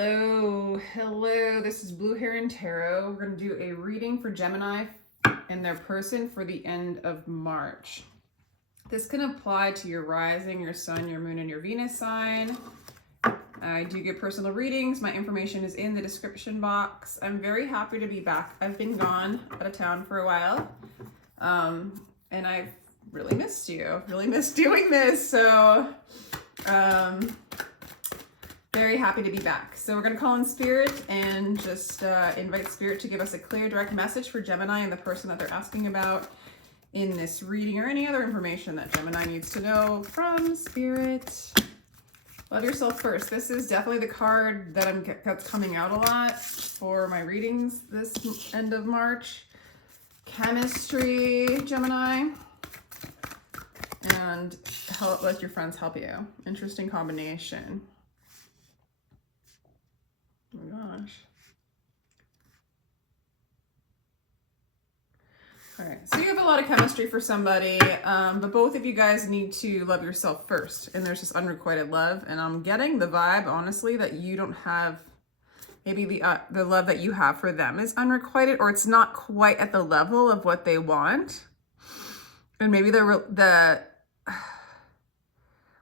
Hello, this is Blue Heron Tarot. We're going to do a reading for Gemini and their person for the end of March. This can apply to your rising, your sun, your moon, and your Venus sign. I do give personal readings. My information is in the description box. I'm very happy to be back. I've been gone out of town for a while, and I've really missed you. Really missed doing this, so very happy to be back. So we're going to call in Spirit and just invite Spirit to give us a clear, direct message for Gemini and the person that they're asking about in this reading, or any other information that Gemini needs to know from Spirit. Love yourself first. This is definitely the card that's coming out a lot for my readings this end of March. Chemistry, Gemini. And let your friends help you. Interesting combination. Oh my gosh. All right, so you have a lot of chemistry for somebody, but both of you guys need to love yourself first. And there's this unrequited love, and I'm getting the vibe, honestly, that you don't have, maybe the love that you have for them is unrequited, or it's not quite at the level of what they want. And maybe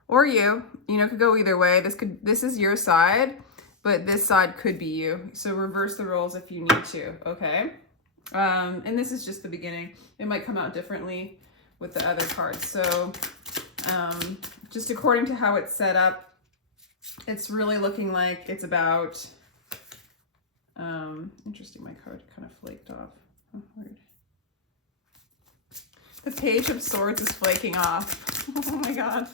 or you could go either way. This is your side, but this side could be you. So reverse the roles if you need to, okay? And this is just the beginning. It might come out differently with the other cards. So just according to how it's set up, it's really looking like it's about, interesting, my card kind of flaked off. Oh, weird. The Page of Swords is flaking off. Oh my God.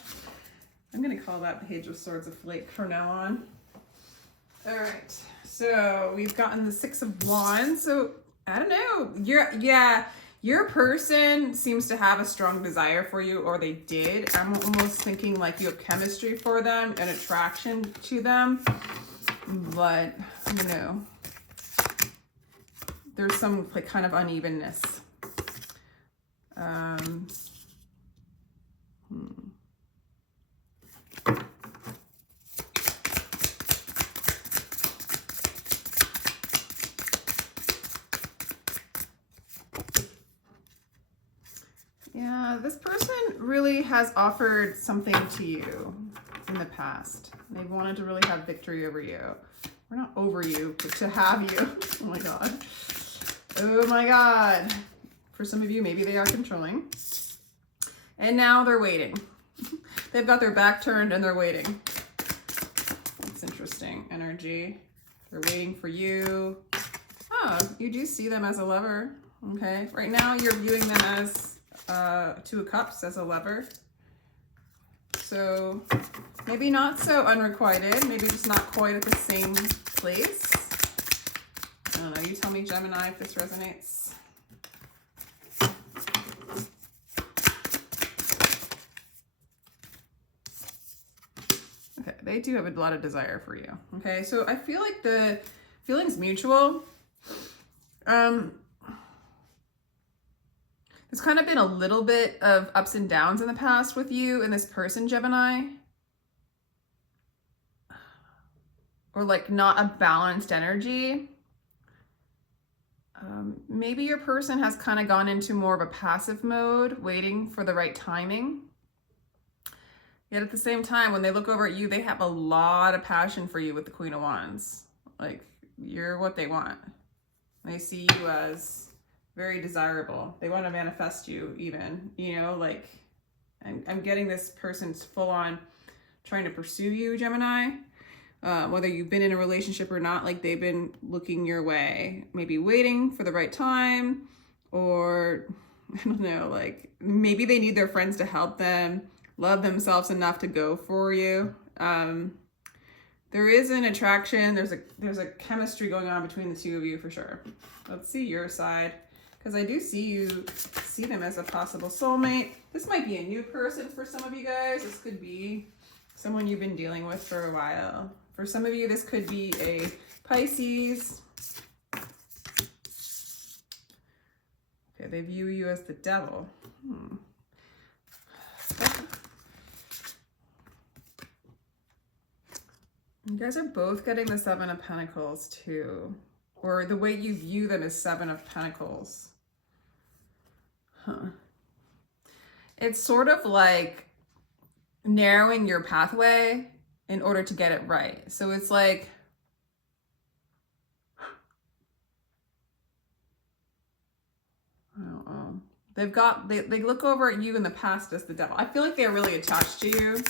I'm going to call that Page of Swords a flake from now on. All right. So we've gotten the Six of Wands. So I don't know. Your person seems to have a strong desire for you, or they did. I'm almost thinking like you have chemistry for them and attraction to them. But, there's some like kind of unevenness. Yeah, this person really has offered something to you in the past. They've wanted to really have victory over you. We're not over you, but to have you. Oh my God. Oh my God. For some of you, maybe they are controlling. And now they're waiting. They've got their back turned and they're waiting. That's interesting energy. They're waiting for you. Oh, you do see them as a lover. Okay. Right now you're viewing them as Two of Cups, as a lover. So maybe not so unrequited. Maybe just not quite at the same place. I don't know. You tell me, Gemini, if this resonates. Okay, they do have a lot of desire for you. Okay, so I feel like the feeling's mutual. There's kind of been a little bit of ups and downs in the past with you and this person, Gemini. Or like not a balanced energy. Maybe your person has kind of gone into more of a passive mode, waiting for the right timing. Yet at the same time, when they look over at you, they have a lot of passion for you with the Queen of Wands. Like, you're what they want. They see you as very desirable. They want to manifest you even, like I'm getting this person's full on trying to pursue you, Gemini. Whether you've been in a relationship or not, like they've been looking your way, maybe waiting for the right time, or I don't know, like maybe they need their friends to help them love themselves enough to go for you. There is an attraction. There's a chemistry going on between the two of you for sure. Let's see your side, because I do see them as a possible soulmate. This might be a new person for some of you guys. This could be someone you've been dealing with for a while. For some of you, this could be a Pisces. Okay, they view you as the devil. You guys are both getting the Seven of Pentacles too. Or the way you view them is Seven of Pentacles. Huh. It's sort of like narrowing your pathway in order to get it right. So it's like, I don't know. They look over at you in the past as the devil. I feel like they're really attached to you.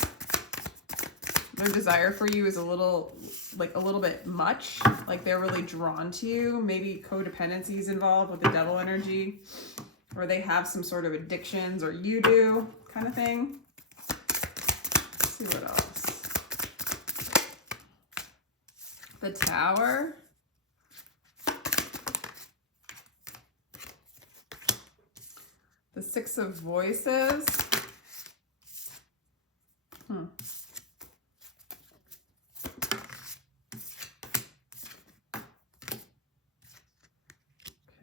Their desire for you is a little bit much. Like they're really drawn to you. Maybe codependency is involved with the devil energy, or they have some sort of addictions, or you do, kind of thing. Let's see what else. The Tower. The Six of Voices.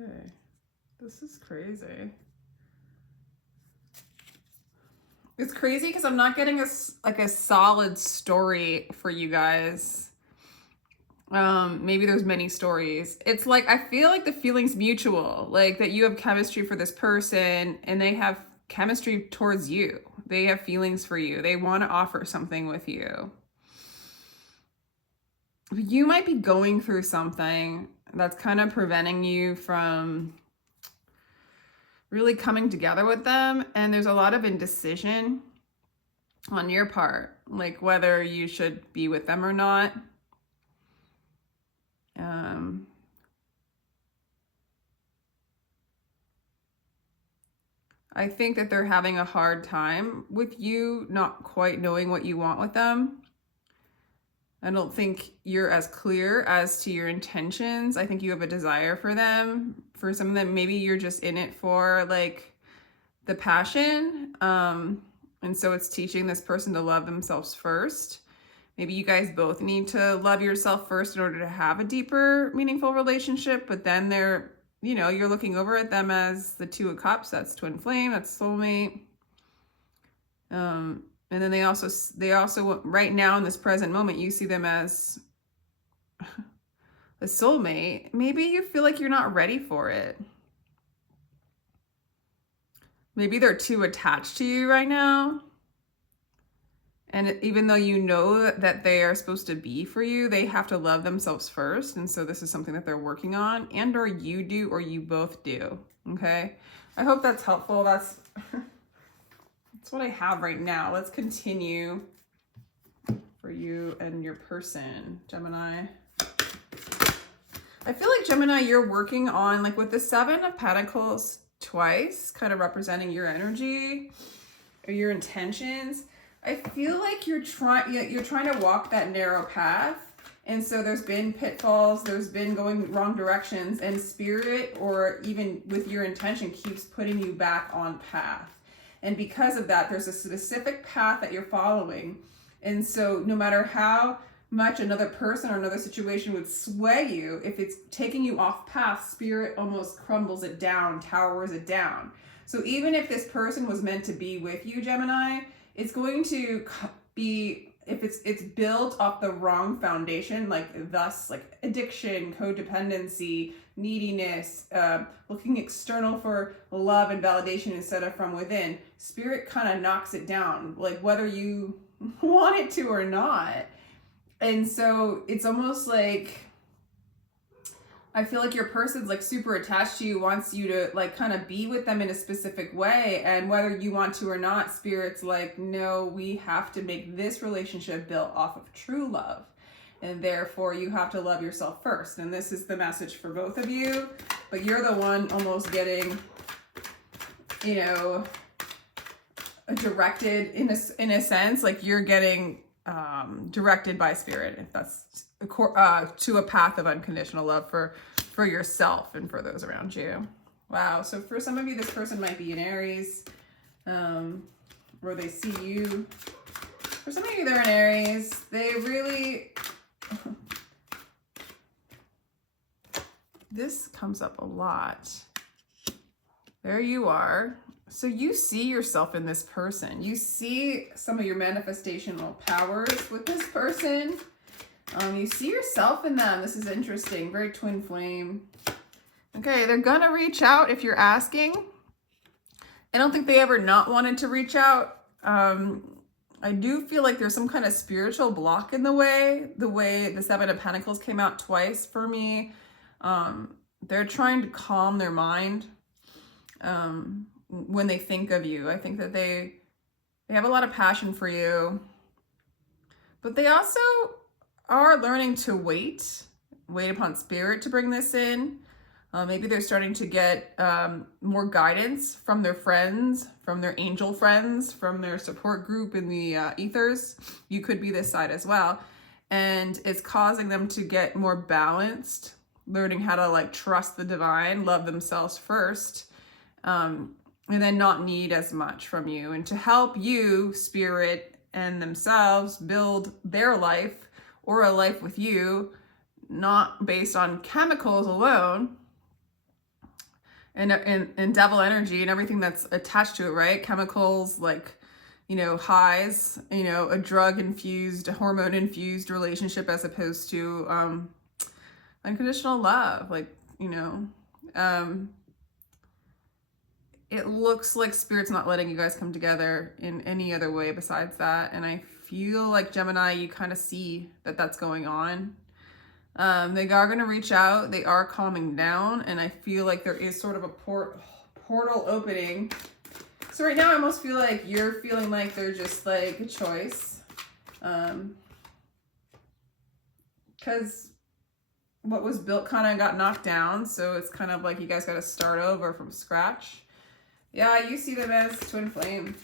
Okay, this is crazy. It's crazy because I'm not getting a solid story for you guys. Maybe there's many stories. It's like, I feel like the feeling's mutual, like that you have chemistry for this person and they have chemistry towards you. They have feelings for you. They want to offer something with you. You might be going through something that's kind of preventing you from really coming together with them. And there's a lot of indecision on your part, like whether you should be with them or not. I think that they're having a hard time with you not quite knowing what you want with them. I don't think you're as clear as to your intentions. I think you have a desire for them. For some of them, maybe you're just in it for like the passion. And so it's teaching this person to love themselves first. Maybe you guys both need to love yourself first in order to have a deeper, meaningful relationship. But then they're, you know, you're looking over at them as the Two of Cups. That's twin flame. That's soulmate. And then they also, right now in this present moment, you see them as a soulmate. Maybe you feel like you're not ready for it. Maybe they're too attached to you right now. And even though you know that they are supposed to be for you, they have to love themselves first. And so this is something that they're working on, and or you do, or you both do. Okay. I hope that's helpful. That's what I have right now. Let's continue for you and your person, Gemini. I feel like Gemini, you're working on, like with the Seven of Pentacles twice, kind of representing your energy or your intentions. I feel like you're trying to walk that narrow path. And so there's been pitfalls, there's been going wrong directions, and spirit, or even with your intention, keeps putting you back on path. And because of that, there's a specific path that you're following. And so no matter how much another person or another situation would sway you, if it's taking you off path, spirit almost crumbles it down, towers it down. So even if this person was meant to be with you, Gemini, it's going to be, if it's built off the wrong foundation, like thus like addiction, codependency, neediness, looking external for love and validation instead of from within, spirit kind of knocks it down, like whether you want it to or not. And so it's almost like, I feel like your person's like super attached to you, wants you to like kind of be with them in a specific way. And whether you want to or not, spirit's like, no, we have to make this relationship built off of true love. And therefore you have to love yourself first. And this is the message for both of you, but you're the one almost getting, you know, directed in a sense, like you're getting directed by spirit, if that's to a path of unconditional love for yourself and for those around you. Wow. So for some of you, this person might be in Aries, where they see you. For some of you, they're in Aries. They really, this comes up a lot. There you are. So you see yourself in this person. You see some of your manifestational powers with this person. You see yourself in them. This is interesting. Very twin flame. Okay, they're gonna reach out if you're asking. I don't think they ever not wanted to reach out. I do feel like there's some kind of spiritual block in the way the Seven of Pentacles came out twice for me. They're trying to calm their mind when they think of you. I think that they have a lot of passion for you, but they also are learning to wait upon spirit to bring this in. Maybe they're starting to get more guidance from their friends, from their angel friends, from their support group in the ethers. You could be this side as well. And it's causing them to get more balanced, learning how to like trust the divine, love themselves first, and then not need as much from you. And to help you, spirit, and themselves build their life or a life with you, not based on chemicals alone, and devil energy and everything that's attached to it, right? Chemicals like, you know, highs, you know, a drug-infused, a hormone-infused relationship as opposed to unconditional love. Like, you know, it looks like spirit's not letting you guys come together in any other way besides that. And I feel like Gemini, you kind of see that that's going on. They are going to reach out. They are calming down. And I feel like there is sort of a portal opening. So right now I almost feel like you're feeling like they're just like a choice. Because what was built kind of got knocked down. So it's kind of like you guys got to start over from scratch. Yeah, you see them as twin flame.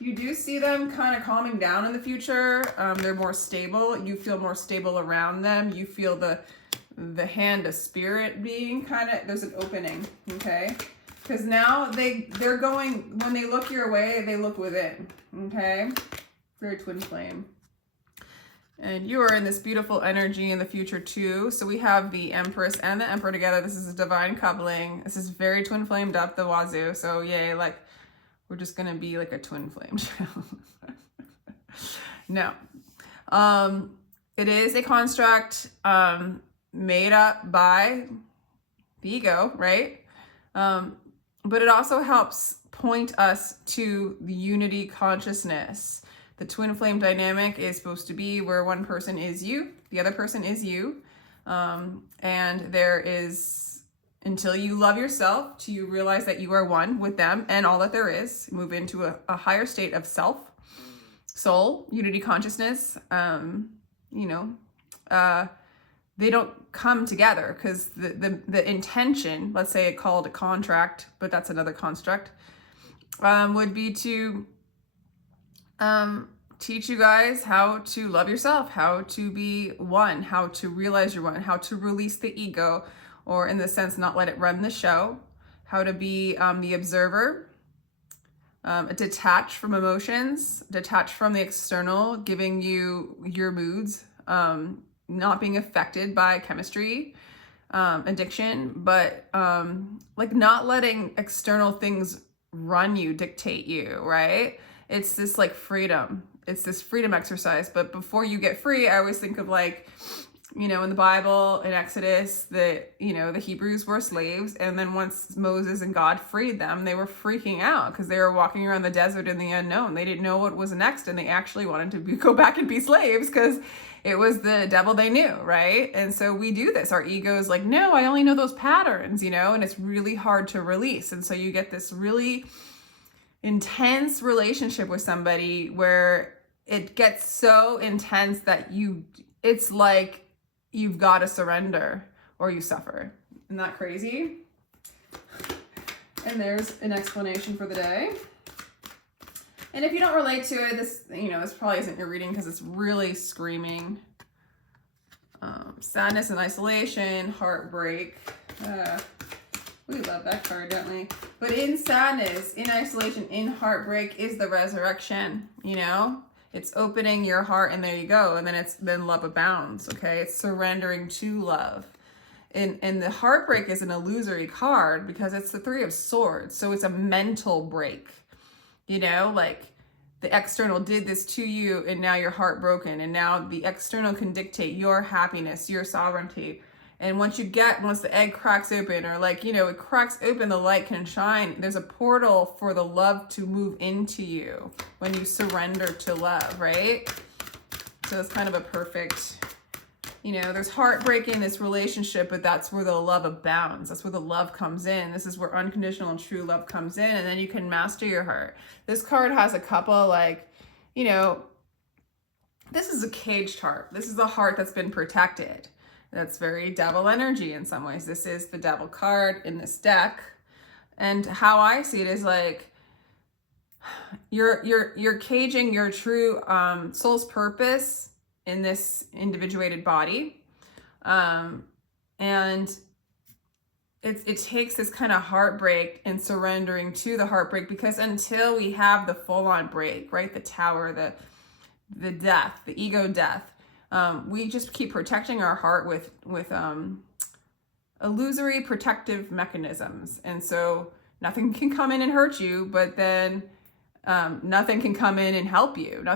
You do see them kind of calming down in the future. They're more stable. You feel more stable around them. You feel the hand of spirit being kind of, there's an opening, okay? Because now they're going, when they look your way, they look within, okay? Very twin flame. And you are in this beautiful energy in the future too. So we have the Empress and the Emperor together. This is a divine coupling. This is very twin flamed up the wazoo. So yay, like, we're just going to be like a twin flame channel. No. It is a construct made up by the ego, right? But it also helps point us to the unity consciousness. The twin flame dynamic is supposed to be where one person is you, the other person is you. And there is, until you love yourself, till you realize that you are one with them and all that there is, move into a higher state of self, soul, unity consciousness, they don't come together because the intention, let's say it called a contract, but that's another construct, would be to teach you guys how to love yourself, how to be one, how to realize you're one, how to release the ego, or in the sense, not let it run the show, how to be the observer, detach from emotions, detach from the external, giving you your moods, not being affected by chemistry, addiction, but like not letting external things run you, dictate you, right? It's this like freedom. It's this freedom exercise. But before you get free, I always think of like, you know, in the Bible, in Exodus, the Hebrews were slaves. And then once Moses and God freed them, they were freaking out because they were walking around the desert in the unknown. They didn't know what was next. And they actually wanted to go back and be slaves because it was the devil they knew, right? And so we do this. Our ego is like, no, I only know those patterns, you know, and it's really hard to release. And so you get this really intense relationship with somebody where it gets so intense that it's like you've got to surrender or you suffer. Isn't that crazy? And there's an explanation for the day. And if you don't relate to it, this probably isn't your reading because it's really screaming sadness and isolation, heartbreak. We love that card, don't we? But in sadness, in isolation, in heartbreak is the resurrection, you know? It's opening your heart and there you go. And then love abounds, okay? It's surrendering to love. And the heartbreak is an illusory card because it's the Three of Swords. So it's a mental break, you know? Like the external did this to you and now you're heartbroken, and now the external can dictate your happiness, your sovereignty. And once the egg cracks open, or like, you know, it cracks open, the light can shine. There's a portal for the love to move into you when you surrender to love, right? So it's kind of a perfect, you know, there's heartbreak in this relationship, but that's where the love abounds. That's where the love comes in. This is where unconditional and true love comes in, and then you can master your heart. This card has a couple, like, you know, this is a caged heart. This is a heart that's been protected. That's very devil energy in some ways. This is the devil card in this deck. And how I see it is like, you're caging your true soul's purpose in this individuated body. And it takes this kind of heartbreak and surrendering to the heartbreak, because until we have the full-on break, right? The tower, the death, the ego death, we just keep protecting our heart with illusory protective mechanisms. And so nothing can come in and hurt you, but then nothing can come in and help you.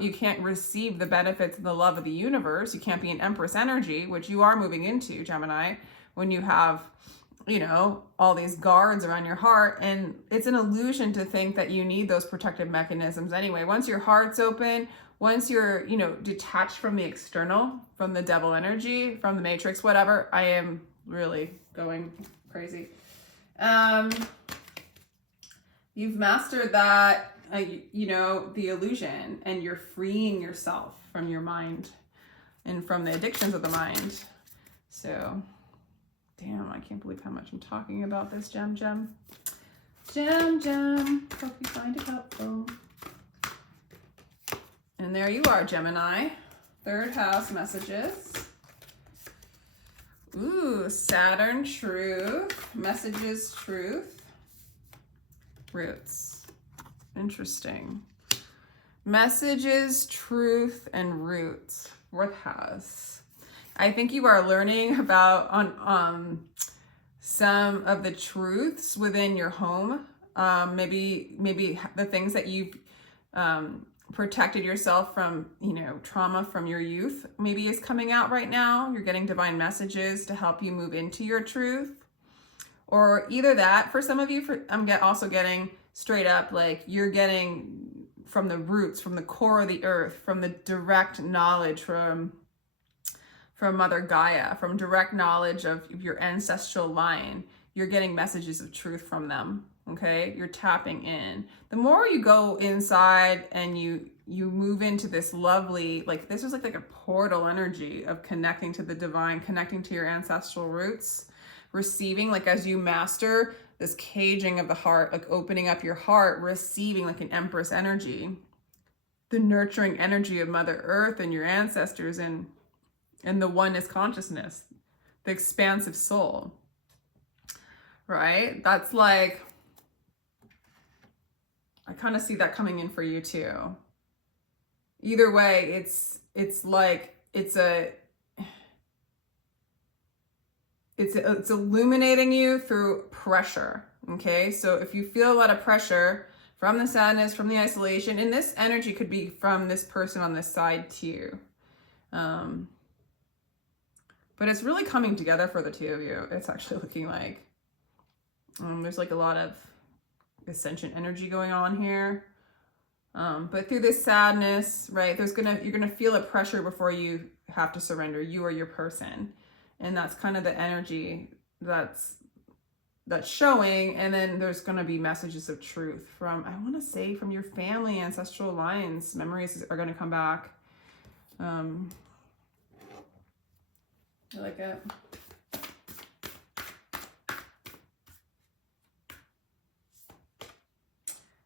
You can't receive the benefits of the love of the universe. You can't be an Empress energy, which you are moving into, Gemini, when you have, you know, all these guards around your heart. And it's an illusion to think that you need those protective mechanisms anyway. Once your heart's open, once you're, you know, detached from the external, from the devil energy, from the matrix, whatever, I am really going crazy. You've mastered that, you know, the illusion, and you're freeing yourself from your mind and from the addictions of the mind. So, damn, I can't believe how much I'm talking about this, Gem. Hope you find it helpful. And there you are, Gemini. Third house messages. Ooh, Saturn, truth. Messages, truth. Roots. Interesting. Messages, truth, and roots. Fourth house. I think you are learning about on some of the truths within your home. Maybe the things that you've protected yourself from, you know, trauma from your youth maybe is coming out right now. You're getting divine messages to help you move into your truth. Or either that, for some of you, I'm also getting straight up, like, you're getting from the roots, from the core of the earth, from the direct knowledge from Mother Gaia, from direct knowledge of your ancestral line. You're getting messages of truth from them. Okay, you're tapping in. The more you go inside and you move into this lovely, like, this is like a portal energy of connecting to the divine, connecting to your ancestral roots, receiving, like, as you master this caging of the heart, like opening up your heart, receiving like an Empress energy, the nurturing energy of Mother Earth and your ancestors, and the oneness consciousness, the expansive soul, right? That's like, I kind of see that coming in for you too. Either way, it's illuminating you through pressure. Okay, so if you feel a lot of pressure from the sadness, from the isolation, and this energy could be from this person on this side too. But it's really coming together for the two of you. It's actually looking like there's like a lot of ascension energy going on here. But through this sadness, right, you're gonna feel a pressure before you have to surrender. You are your person. And that's kind of the energy that's showing. And then there's gonna be messages of truth from, I wanna say, from your family, ancestral lines. Memories are gonna come back. I like it.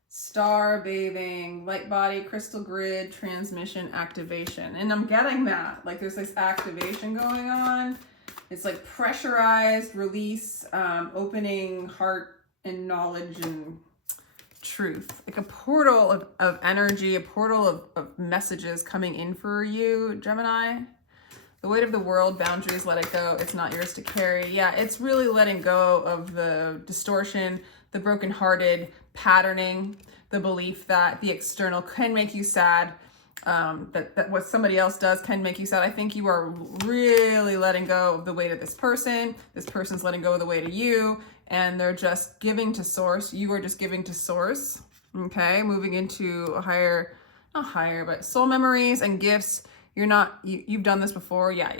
Star bathing, light body, crystal grid, transmission, activation. And I'm getting that. Like, there's this activation going on. It's like pressurized release, opening heart and knowledge and truth. Like a portal of energy, a portal of messages coming in for you, Gemini. The weight of the world, boundaries, let it go. It's not yours to carry. Yeah, it's really letting go of the distortion, the brokenhearted patterning, the belief that the external can make you sad, that what somebody else does can make you sad. I think you are really letting go of the weight of this person. This person's letting go of the weight of you, and they're just giving to source. You are just giving to source. Okay, moving into a higher, not higher, but soul memories and gifts. You've done this before. Yeah.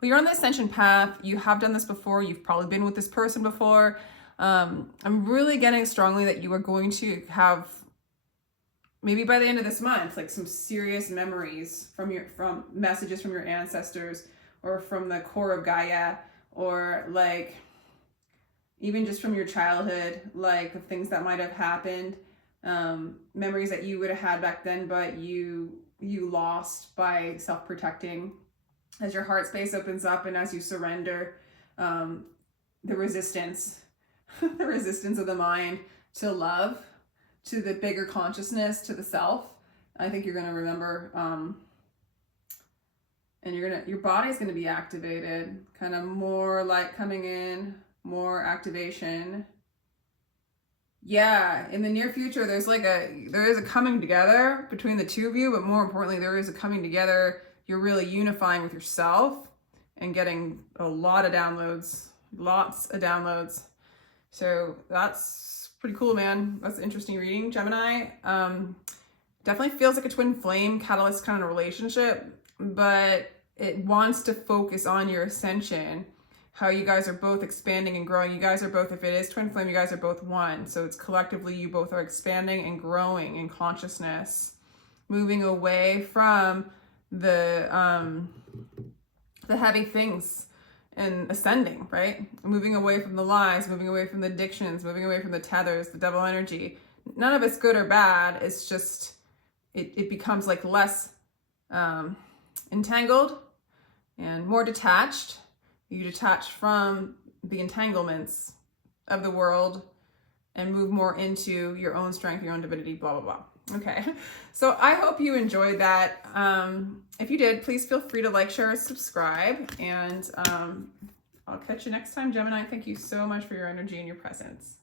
Well, you're on the ascension path. You have done this before. You've probably been with this person before. I'm really getting strongly that you are going to have, maybe by the end of this month, like some serious memories from messages from your ancestors, or from the core of Gaia, or like even just from your childhood, like of things that might have happened. Memories that you would have had back then, but you lost by self-protecting. As your heart space opens up and as you surrender, the resistance, the resistance of the mind to love, to the bigger consciousness, to the self, I think you're going to remember, and your body's going to be activated, kind of more light coming in, more activation. Yeah, in the near future, there is a coming together between the two of you, but more importantly, there is a coming together. You're really unifying with yourself and getting a lot of downloads, lots of downloads. So that's pretty cool, man. That's an interesting reading, Gemini. Definitely feels like a twin flame catalyst kind of relationship, but it wants to focus on your ascension. How you guys are both expanding and growing. You guys are both, if it is twin flame, you guys are both one. So it's collectively, you both are expanding and growing in consciousness, moving away from the heavy things and ascending, right? Moving away from the lies, moving away from the addictions, moving away from the tethers, the devil energy. None of it's good or bad. It's just, it becomes like less entangled and more detached. You detach from the entanglements of the world and move more into your own strength, your own divinity, blah, blah, blah. Okay, so I hope you enjoyed that. If you did, please feel free to like, share, subscribe, and I'll catch you next time, Gemini. Thank you so much for your energy and your presence.